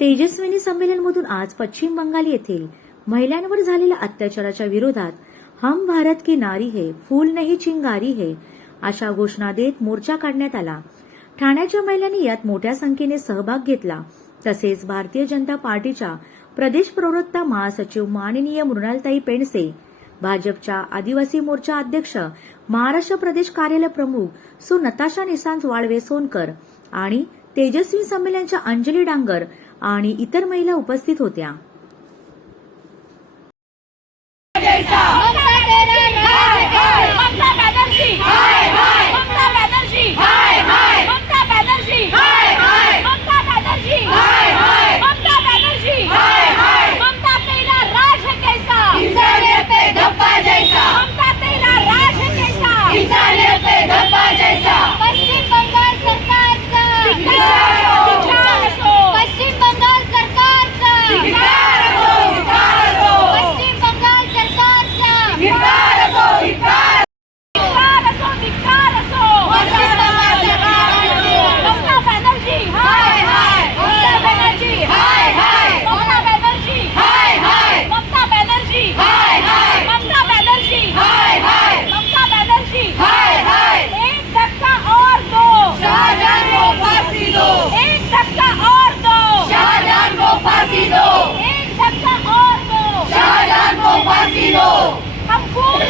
तेजस्विनी संमेलनमधून आज पश्चिम बंगाल येथील महिलांवर झालेल्या अत्याचाराच्या विरोधात हम भारत की नारी है फूल नाही चिंगारी है अशा घोषणा देत मोर्चा काढण्यात आला. ठाण्याच्या महिलांनी यात मोठ्या संख्येने सहभाग घेतला. तसेच भारतीय जनता पार्टीच्या प्रदेश प्रवृत्ता महासचिव माननीय मृणालताई पेंडसे भाजपच्या आदिवासी मोर्चा अध्यक्ष महाराष्ट्र प्रदेश कार्यालय प्रमुख सु नताशा निसांत वाळवे सोनकर आणि तेजस्वी संमेलनच्या अंजली डांगर आणि इतर महिला उपस्थित होत्या. vacilou! Papo!